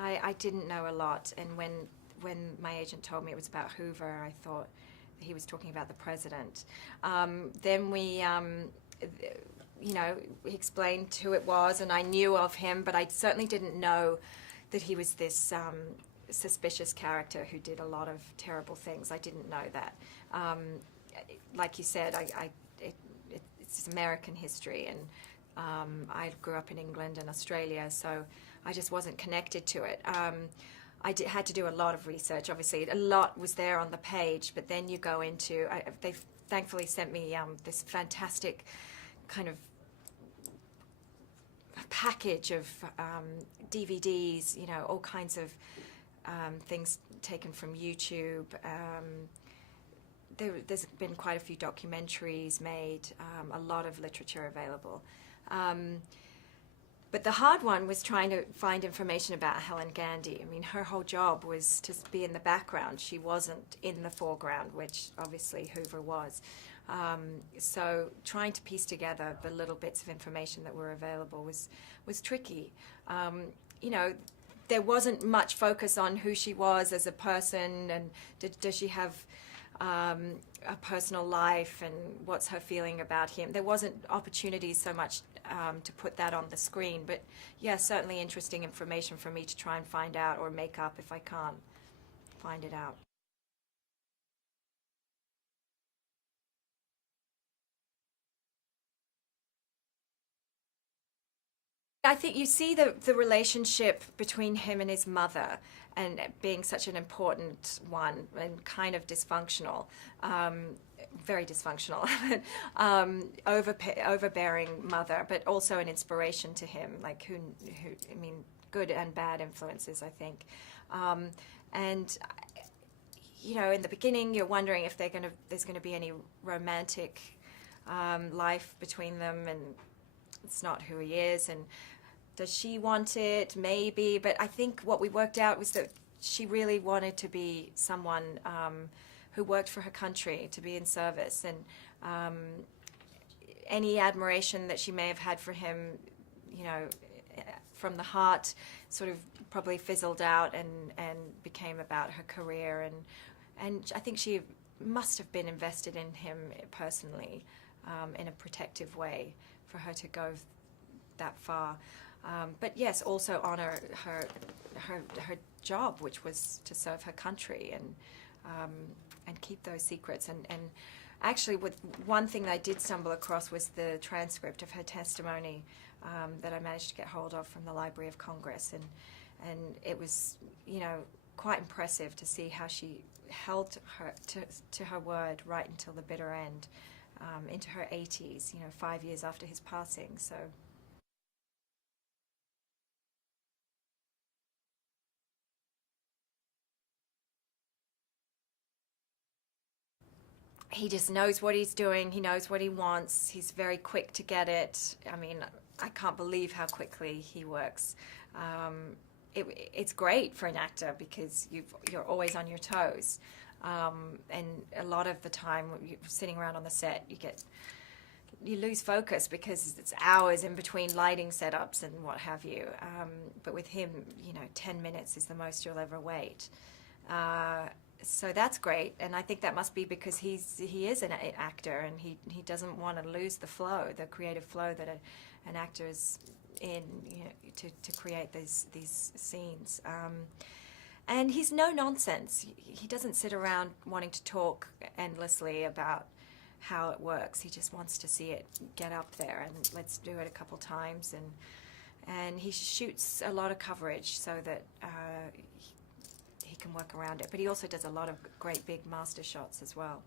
I didn't know a lot, and when my agent told me it was about Hoover, I thought he was talking about the president. Then we, you know, he explained who it was, and I knew of him, but I certainly didn't know that he was this suspicious character who did a lot of terrible things. I didn't know that. Like you said, it's American history, and I grew up in England and Australia, so I just wasn't connected to it. Had to do a lot of research, obviously. A lot was there on the page, but then you go into, they thankfully sent me this fantastic kind of package of DVDs, you know, all kinds of things taken from YouTube. There's been quite a few documentaries made, a lot of literature available. But the hard one was trying to find information about Helen Gandy. I mean, her whole job was to be in the background. She wasn't in the foreground, which obviously Hoover was. So trying to piece together the little bits of information that were available was tricky. You know, there wasn't much focus on who she was as a person, and does she have a personal life, and what's her feeling about him. There wasn't opportunities so much to put that on the screen, but yeah, certainly interesting information for me to try and find out or make up if I can't find it out. I think you see the relationship between him and his mother, and being such an important one and kind of dysfunctional, very dysfunctional, overbearing mother, but also an inspiration to him, like who I mean, good and bad influences, I think. And you know, in the beginning, you're wondering if there's gonna be any romantic life between them, and it's not who he is, and does she want it? Maybe, but I think what we worked out was that she really wanted to be someone who worked for her country, to be in service, and any admiration that she may have had for him, you know, from the heart, sort of probably fizzled out and became about her career, and I think she must have been invested in him personally, in a protective way for her to go that far. But yes, also honor her job, which was to serve her country and keep those secrets. And actually, with one thing that I did stumble across was the transcript of her testimony that I managed to get hold of from the Library of Congress, and it was, you know, quite impressive to see how she held her to her word right until the bitter end, into her 80s, you know, 5 years after his passing. So. He just knows what he's doing. He knows what he wants. He's very quick to get it. I mean, I can't believe how quickly he works. It's great for an actor because you're always on your toes. And a lot of the time, you're sitting around on the set, you lose focus because it's hours in between lighting setups and what have you. But with him, you know, 10 minutes is the most you'll ever wait. So that's great, and I think that must be because he is an actor, and he doesn't want to lose the flow, the creative flow that an actor is in, you know, to create these scenes. And he's no nonsense. He doesn't sit around wanting to talk endlessly about how it works. He just wants to see it get up there, and let's do it a couple times. And he shoots a lot of coverage so that he can work around it. But he also does a lot of great big master shots as well.